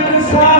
Frankenstein.